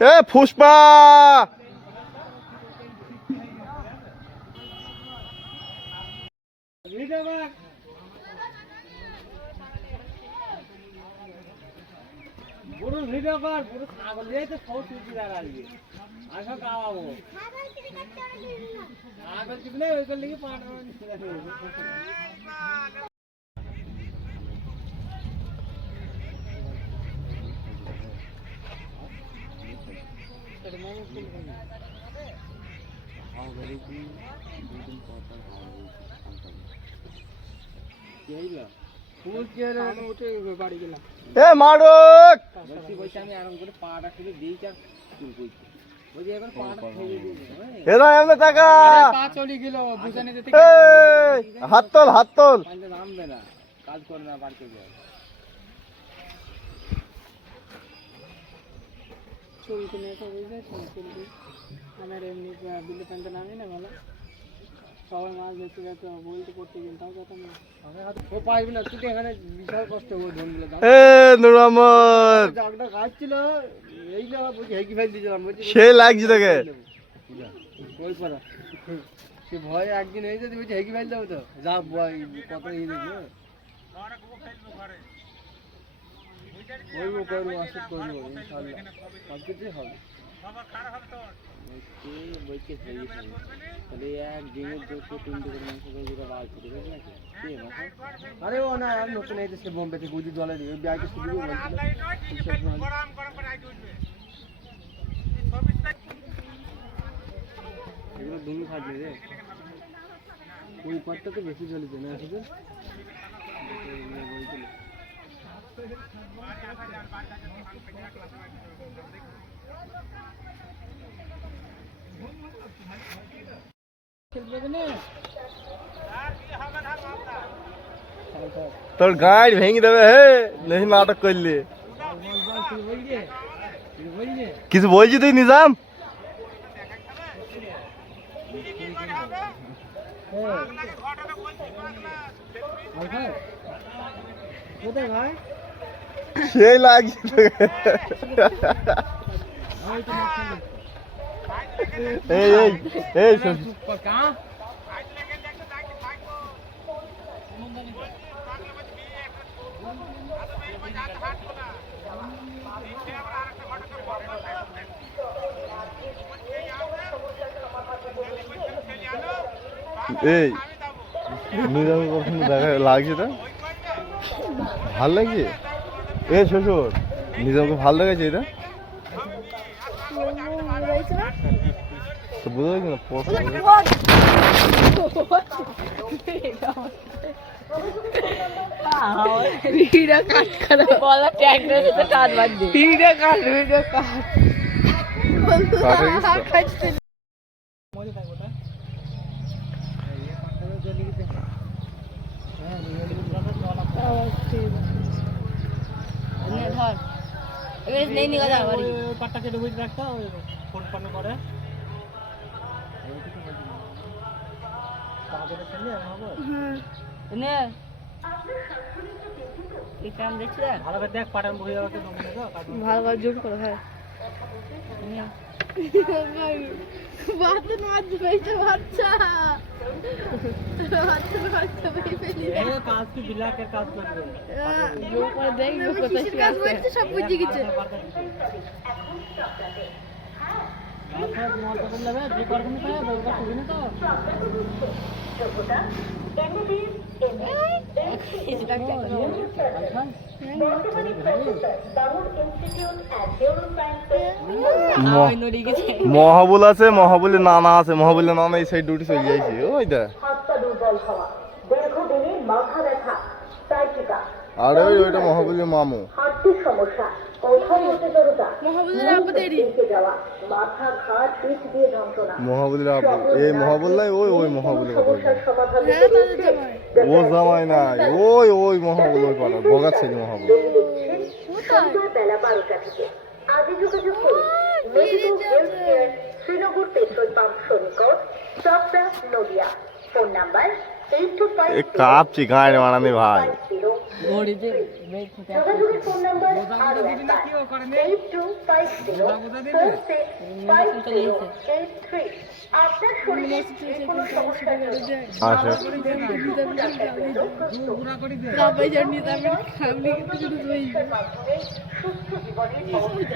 এ পুষ্পা পুরো ভিডিও কর পুরো ছাগল দিয়ে তো সব কিছু লাগাবি আসো খাওয়াবো আগে চিপলে ওই করলে কি পাট এ মারুক আমি আরাম করে পাটা খুলে দিই আর চুল কইছি ওই যে এবার পাটা খেয়ে দিই এরা এমনি টাকা পা চলে গেল বুঝানি যেতে হাত তোল পাঞ্জা নামবে না কাজ করে না বাড়তে যায় চুল কিনে তো বুঝলে চুল আমার এমনি বিলে পাঞ্জা নামে না ভালো সবাই মাছ দেখতে তো বলতে করতে গেল তাও কথা না ও পাইবে না তুই এখানে বিশাল কষ্ট করে ধরলে এ নূর মোহাম্মদ জাগটা খাচ্ছিল এই না বুঝি হেকি ফেল দিয়েছিলাম সে লাগছে তোকে কই পারা সে ভয় একদিন এই যদি বুঝি হেকি ফেল দেবো তো যা ভয় কত ইয়ে দেখি করবো আসে করবো ইনশাল্লাহ সব কিছুই হবে বইকে খেয়ে তাহলে একদিনের দুটো তিনটে করে মাংস করে যেটা বার করে দেবে নাকি আরে ও না আর নতুন এই সে বোম্বে থেকে গুজি ডলার ওই ব্যাগে শুধু এগুলো দুমি খাটনি রে ওই পাটটা তো বেশি চলেছে না আসলে তোর গাড়ি ভেঙে দেবে হে নেই নাটক করলি কিছু বলছি তুই নিজাম সেই লাগছে এই এই এই এই নিজামের কখনো দেখা লাগছে তা ভাল লাগছে এ শ্বশুর নিজামকে ভাল লাগাইছে এটা তো বুঝতে পারছি না ভিডিও কাট করে বলা ট্যাগের সাথে টান বাজছে ভিডিও কাট কাটছে মজা থাকবে না नहीं निकल जा हमारी पट्टा के डूबी रखता फोन करने पड़े ভালো করে দেখ পাঠান বই যাওয়াকে ভালো করে জুম করো হ্যাঁ বাত না দিবেইতে বাচ্চা বাচ্চা বেবি এই কাজ কি বিলা কে কাজ করবে जो पर देख जो पता है কাজ করতে সব বুঝি গেছে আচ্ছা মত করলে হবে যে করবেন তো বলবা শুনি না তো যোগ্যতা এমবি এটা মহাবুল আছে মহাবুলের নানা আছে মহাবুলের নানা এই সাইড ডিউটি চলে যাইছে ওইটা আরে ওইটা মহাবুলের মামু মহাবুলের আব্বু এই মহাবুল নাই ওই মহাবুলের ও জামাই নাই ওই মহাবুল ওই পাড়া বগা ছেলে মহাবুল বেলা 12টা থেকে আগে যোগাযোগ করুন medical health care Srinagar petrol pump সন্নিকট চপড়া নদিয়া ফোন নাম্বার এ কাঁপছি গায়ে মারানি ভাই। ঘড়িতে যোগাযোগের ফোন নাম্বার আরো একবার 8250465083। আপনার শরীরে যে কোনো সমস্যা আচ্ছা রাবাই জানি তারপর খাবলি মাধ্যমে সুস্থ জীবনের